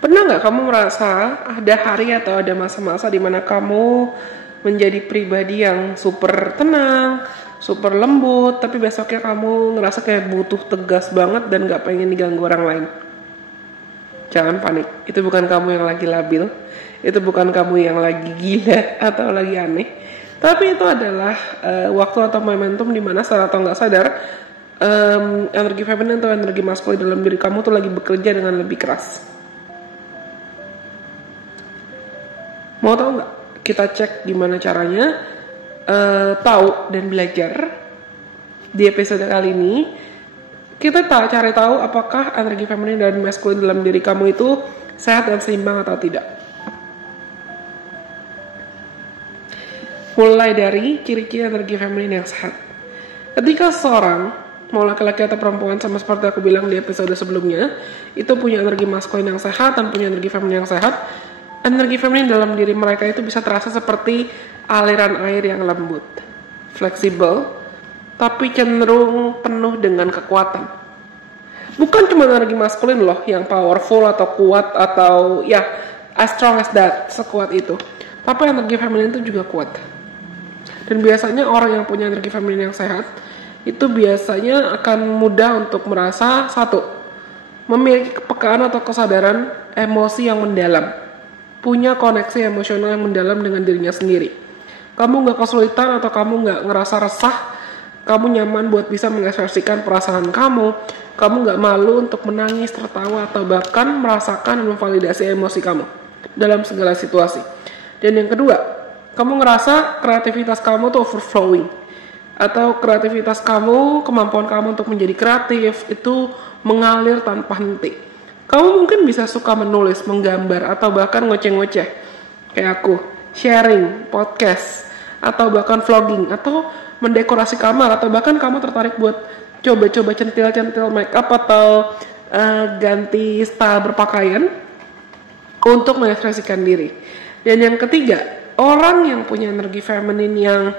Pernah nggak kamu merasa ada hari atau ada masa-masa di mana kamu menjadi pribadi yang super tenang, super lembut, tapi besoknya kamu ngerasa kayak butuh tegas banget dan nggak pengen diganggu orang lain? Jangan panik, itu bukan kamu yang lagi labil, itu bukan kamu yang lagi gila atau lagi aneh, tapi itu adalah waktu atau momentum di mana sadar atau nggak sadar energi feminin atau energi maskulin dalam diri kamu tuh lagi bekerja dengan lebih keras. Mau tahu nggak? Kita cek gimana caranya tahu dan belajar di episode kali ini. Kita cari tahu apakah energi feminin dan maskulin dalam diri kamu itu sehat dan seimbang atau tidak. Mulai dari ciri-ciri energi feminin yang sehat. Ketika seorang, mau laki-laki atau perempuan, sama seperti aku bilang di episode sebelumnya, itu punya energi maskulin yang sehat dan punya energi feminin yang sehat, energi feminin dalam diri mereka itu bisa terasa seperti aliran air yang lembut, fleksibel, tapi cenderung penuh dengan kekuatan. Bukan cuma energi maskulin loh yang powerful atau kuat atau ya as strong as that, sekuat itu. Tapi energi feminin itu juga kuat. Dan biasanya orang yang punya energi feminin yang sehat itu biasanya akan mudah untuk merasa satu, memiliki kepekaan atau kesadaran emosi yang mendalam, punya koneksi emosional yang mendalam dengan dirinya sendiri. Kamu gak kesulitan atau kamu gak ngerasa resah, kamu nyaman buat bisa mengekspresikan perasaan kamu gak malu untuk menangis, tertawa, atau bahkan merasakan dan memvalidasi emosi kamu dalam segala situasi. Dan yang kedua, kamu ngerasa kreativitas kamu tuh overflowing, atau kreativitas kamu, kemampuan kamu untuk menjadi kreatif itu mengalir tanpa henti. Kamu mungkin bisa suka menulis, menggambar, atau bahkan ngoceh-ngoceh kayak aku, sharing, podcast, atau bahkan vlogging, atau mendekorasi kamar, atau bahkan kamu tertarik buat coba-coba centil-centil make up atau ganti style berpakaian untuk mengekspresikan diri. Dan yang ketiga, orang yang punya energi feminin yang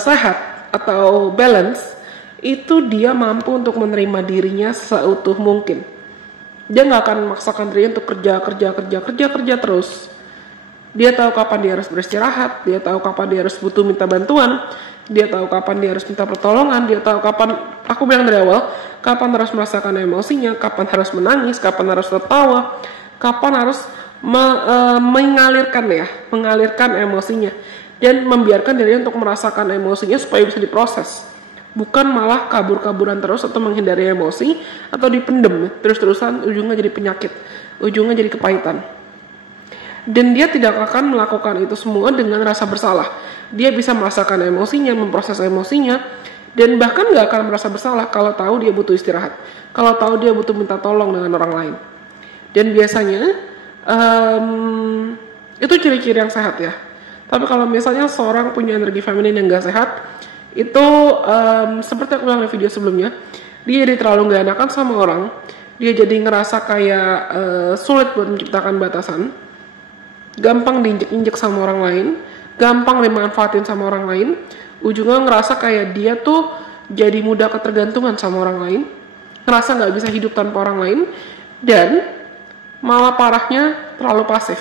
sehat atau balance, itu dia mampu untuk menerima dirinya seutuh mungkin. Dia nggak akan memaksakan diri untuk kerja terus. Dia tahu kapan dia harus beristirahat, dia tahu kapan dia harus butuh minta bantuan, dia tahu kapan dia harus minta pertolongan, dia tahu kapan, aku bilang dari awal, kapan harus merasakan emosinya, kapan harus menangis, kapan harus tertawa, kapan harus mengalirkan emosinya, dan membiarkan dirinya untuk merasakan emosinya supaya bisa diproses. Bukan malah kabur-kaburan terus atau menghindari emosi atau dipendem terus-terusan, ujungnya jadi penyakit, ujungnya jadi kepahitan. Dan dia tidak akan melakukan itu semua dengan rasa bersalah. Dia bisa merasakan emosinya, memproses emosinya, dan bahkan gak akan merasa bersalah kalau tahu dia butuh istirahat, kalau tahu dia butuh minta tolong dengan orang lain. Dan biasanya itu ciri-ciri yang sehat ya. Tapi kalau misalnya seorang punya energi feminin yang gak sehat, itu seperti aku bilang di video sebelumnya, dia jadi terlalu gak enakan sama orang, dia jadi ngerasa kayak sulit buat menciptakan batasan, gampang diinjek-injek sama orang lain, gampang dimanfaatin sama orang lain, ujungnya ngerasa kayak dia tuh jadi mudah ketergantungan sama orang lain, ngerasa gak bisa hidup tanpa orang lain, dan malah parahnya terlalu pasif.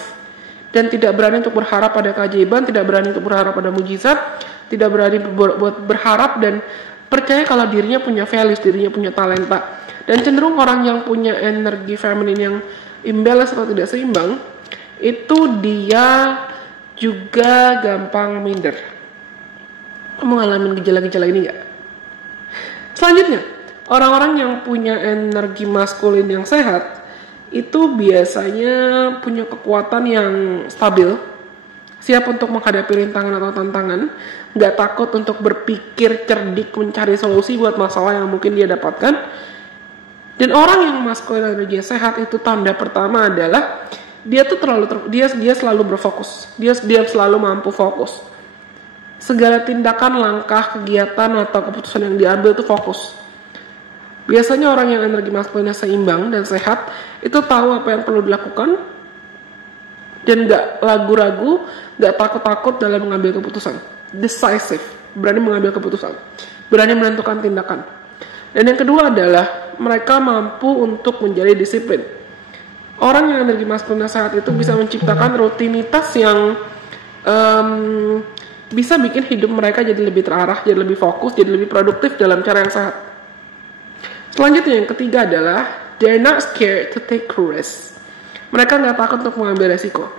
Dan tidak berani untuk berharap pada keajaiban, tidak berani untuk berharap pada mujizat, tidak berani buat berharap dan percaya kalau dirinya punya values, dirinya punya talenta. Dan cenderung orang yang punya energi feminin yang imbalance atau tidak seimbang, itu dia juga gampang minder. Kamu ngalamin gejala-gejala ini gak? Selanjutnya, orang-orang yang punya energi maskulin yang sehat, itu biasanya punya kekuatan yang stabil, siap untuk menghadapi rintangan atau tantangan, gak takut untuk berpikir cerdik mencari solusi buat masalah yang mungkin dia dapatkan. Dan orang yang maskulin energi sehat itu tanda pertama adalah dia tuh dia selalu berfokus, dia selalu mampu fokus. Segala tindakan, langkah, kegiatan atau keputusan yang diambil itu fokus. Biasanya orang yang energi maskulinnya seimbang dan sehat itu tahu apa yang perlu dilakukan dan gak ragu-ragu, gak takut-takut dalam mengambil keputusan. Decisive, berani mengambil keputusan, berani menentukan tindakan. Dan yang kedua adalah mereka mampu untuk menjadi disiplin. Orang yang energi maskulin yang sehat itu bisa menciptakan rutinitas yang bisa bikin hidup mereka jadi lebih terarah, jadi lebih fokus, jadi lebih produktif dalam cara yang sehat. Selanjutnya yang ketiga adalah they're not scared to take risk. Mereka nggak takut untuk mengambil resiko.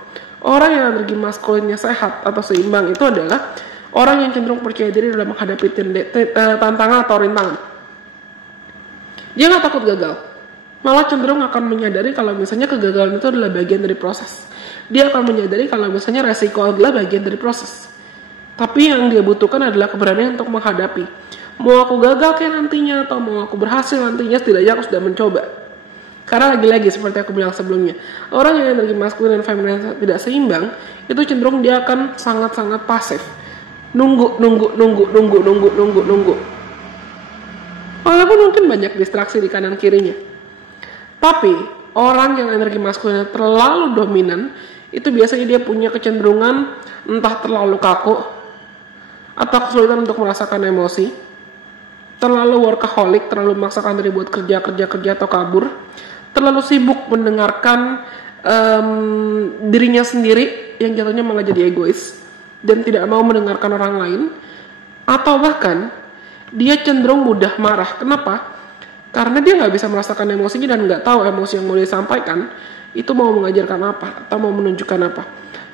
Orang yang energi maskulinnya sehat atau seimbang itu adalah orang yang cenderung percaya diri dalam menghadapi tantangan atau rintangan. Dia nggak takut gagal, malah cenderung akan menyadari kalau misalnya kegagalan itu adalah bagian dari proses. Dia akan menyadari kalau misalnya resiko adalah bagian dari proses. Tapi yang dia butuhkan adalah keberanian untuk menghadapi. Mau aku gagal kayak nantinya atau mau aku berhasil nantinya, setidaknya aku sudah mencoba. Karena lagi-lagi seperti aku bilang sebelumnya, orang yang energi maskulin dan feminin tidak seimbang, itu cenderung dia akan sangat-sangat pasif. Nunggu. Walaupun mungkin banyak distraksi di kanan kirinya. Tapi orang yang energi maskulinnya terlalu dominan, itu biasanya dia punya kecenderungan entah terlalu kaku atau kesulitan untuk merasakan emosi, terlalu workaholic, terlalu memaksakan diri buat kerja atau kabur, terlalu sibuk mendengarkan dirinya sendiri yang jatuhnya malah jadi egois dan tidak mau mendengarkan orang lain, atau bahkan dia cenderung mudah marah. Kenapa? Karena dia nggak bisa merasakan emosinya dan nggak tahu emosi yang mau disampaikan itu mau mengajarkan apa atau mau menunjukkan apa.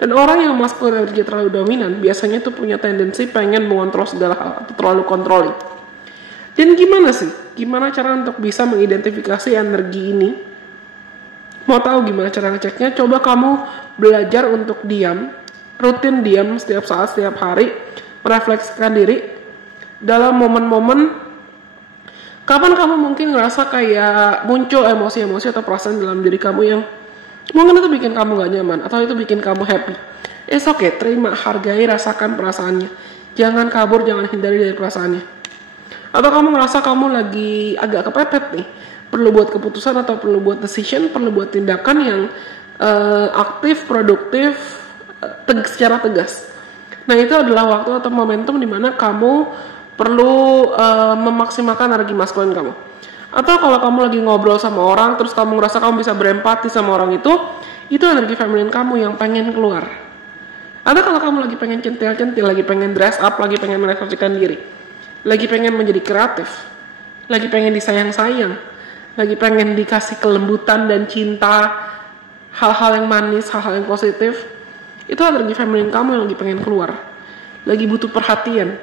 Dan orang yang maskulin energi terlalu dominan biasanya itu punya tendensi pengen mengontrol segala hal atau terlalu controlling. Dan gimana sih? Gimana cara untuk bisa mengidentifikasi energi ini? Mau tahu gimana cara ngeceknya? Coba kamu belajar untuk diam, rutin diam setiap saat, setiap hari, merefleksikan diri dalam momen-momen kapan kamu mungkin ngerasa kayak muncul emosi-emosi atau perasaan dalam diri kamu yang mungkin itu bikin kamu gak nyaman atau itu bikin kamu happy. It's okay, terima, hargai, rasakan perasaannya. Jangan kabur, jangan hindari dari perasaannya. Atau kamu ngerasa kamu lagi agak kepepet nih, perlu buat keputusan atau perlu buat decision, perlu buat tindakan yang aktif, produktif, secara tegas. Nah itu adalah waktu atau momentum dimana kamu perlu memaksimalkan energi maskulin kamu. Atau kalau kamu lagi ngobrol sama orang, terus kamu ngerasa kamu bisa berempati sama orang itu energi feminin kamu yang pengen keluar. Atau kalau kamu lagi pengen centil-centil, lagi pengen dress up, lagi pengen merekspresikan diri, lagi pengen menjadi kreatif, lagi pengen disayang-sayang, lagi pengen dikasih kelembutan dan cinta, hal-hal yang manis, hal-hal yang positif, itu energi feminin kamu yang lagi pengen keluar, lagi butuh perhatian.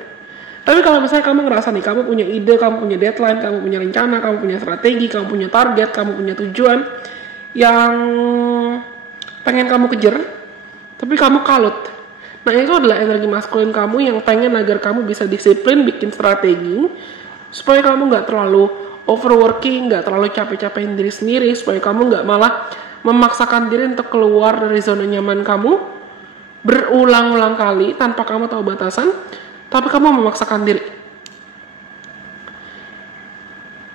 Tapi kalau misalnya kamu ngerasa nih, kamu punya ide, kamu punya deadline, kamu punya rencana, kamu punya strategi, kamu punya target, kamu punya tujuan yang pengen kamu kejar, tapi kamu kalut. Nah itu adalah energi maskulin kamu yang pengen agar kamu bisa disiplin, bikin strategi, supaya kamu gak terlalu overworking, gak terlalu capek-capekin diri sendiri, supaya kamu gak malah memaksakan diri untuk keluar dari zona nyaman kamu, berulang-ulang kali tanpa kamu tahu batasan, tapi kamu memaksakan diri.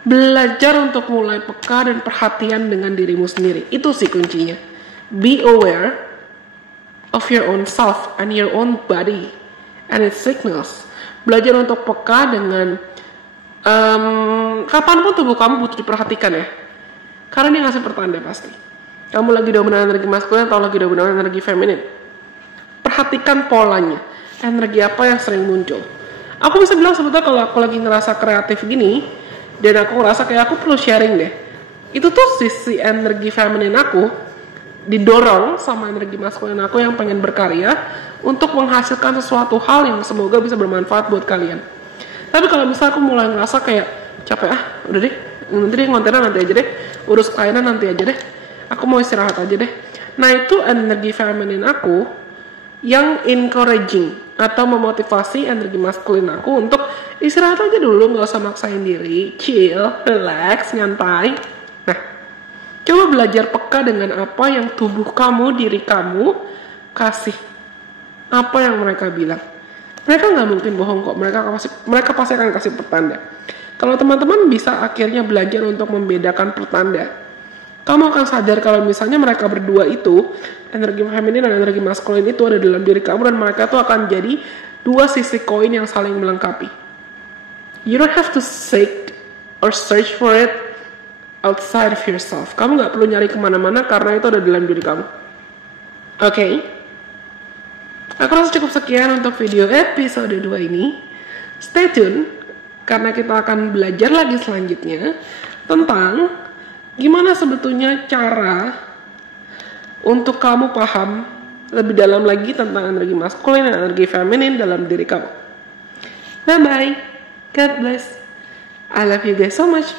Belajar untuk mulai peka dan perhatian dengan dirimu sendiri. Itu sih kuncinya. Be aware of your own self and your own body and its signals. Belajar untuk peka dengan kapanpun tubuh kamu butuh diperhatikan ya. Karena dia ngasih pertanda pasti. Kamu lagi dominan energi maskulin atau lagi dominan energi feminin. Perhatikan polanya. Energi apa yang sering muncul. Aku bisa bilang sebetulnya kalau aku lagi ngerasa kreatif gini dan aku ngerasa kayak aku perlu sharing deh, itu tuh sisi energi feminin aku didorong sama energi maskulin aku yang pengen berkarya untuk menghasilkan sesuatu hal yang semoga bisa bermanfaat buat kalian. Tapi kalau misalnya aku mulai ngerasa kayak capek, udah deh, nanti deh kontennya nanti aja deh, urus kliennya nanti aja deh, aku mau istirahat aja deh. Nah itu energi feminin aku yang encouraging atau memotivasi energi maskulin aku untuk istirahat aja dulu, gak usah maksain diri, chill, relax, nyantai. Nah, coba belajar peka dengan apa yang tubuh kamu, diri kamu kasih. Apa yang mereka bilang. Mereka gak mungkin bohong kok, mereka pasti akan kasih pertanda. Kalau teman-teman bisa akhirnya belajar untuk membedakan pertanda, kamu akan sadar kalau misalnya mereka berdua itu, energi feminin dan energi maskulin itu ada dalam diri kamu, dan mereka tuh akan jadi dua sisi koin yang saling melengkapi. You don't have to seek or search for it. outside of yourself. Kamu nggak perlu nyari kemana-mana karena itu ada dalam diri kamu. Oke? Aku rasa cukup sekian untuk video episode 2 ini. Stay tune, karena kita akan belajar lagi selanjutnya tentang gimana sebetulnya cara untuk kamu paham lebih dalam lagi tentang energi maskulin dan energi feminin dalam diri kamu. Bye-bye. God bless. I love you guys so much.